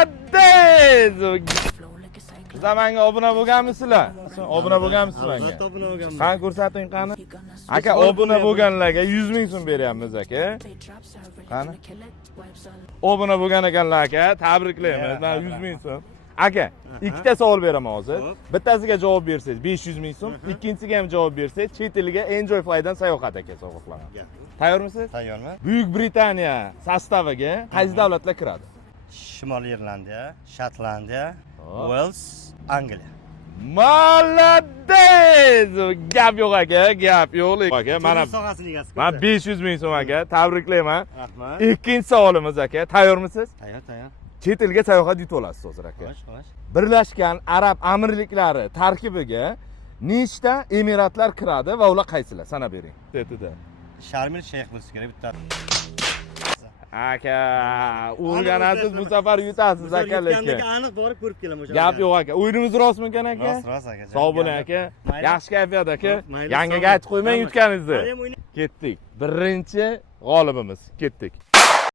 Молодец! Zamanga obuna bo'lganmisizlar? Obuna bo'lganmisiz menga? Albatta obuna bo'lganman. Qani ko'rsating qani? Aka obuna bo'lganlarga 100 ming so'm beryapmiz aka. Qani? Obuna bo'lgan ekanlar aka, tabriklaymiz. Mana 100 ming so'm. Aka, ikkita savol beraman hozir. Bittasiga javob bersangiz 500 ming so'm, ikkinchisiga ham javob bersangiz chet eliga Enjoy Fly'dan sayohat aka sovg'a qilaman. Tayyormisiz? Tayyorman. Buyuk Britaniya sostaviga qaysi davlatlar kiradi? Shimoliy Irlandiya, Shotlandiya, Wales, Angliya. Молодец! Gap yo'q aka, gap yo'q aka. Mana sohasining egasi. men 500 ming so'm aka, tabriklayman. Rahmat. Ikkinchi savolimiz aka, tayyormisiz? Tayyor. Chet elga sayohat yutib olasiz hozir aka. Xo'sh. Birlashgan Arab Amirliklari tarkibiga nechta emiratlar kiradi va ular qaysilar? Sanab bering. Tetida. Sharmil Shayx bo'lsa kerak bitta. Aka, o'rganasiz bu safar yutasiz aka lekin. Aniq borib ko'rib kelaman o'sha. Gap yo'q aka. O'yinimiz rostmi ekan aka? Rost aka. Sog' bo'ling aka. Yaxshi kayfiyat aka. Mayli, Yangiga aytib qo'ymang yutganingizni. Ketdik. Birinchi g'olibimiz. Ketdik.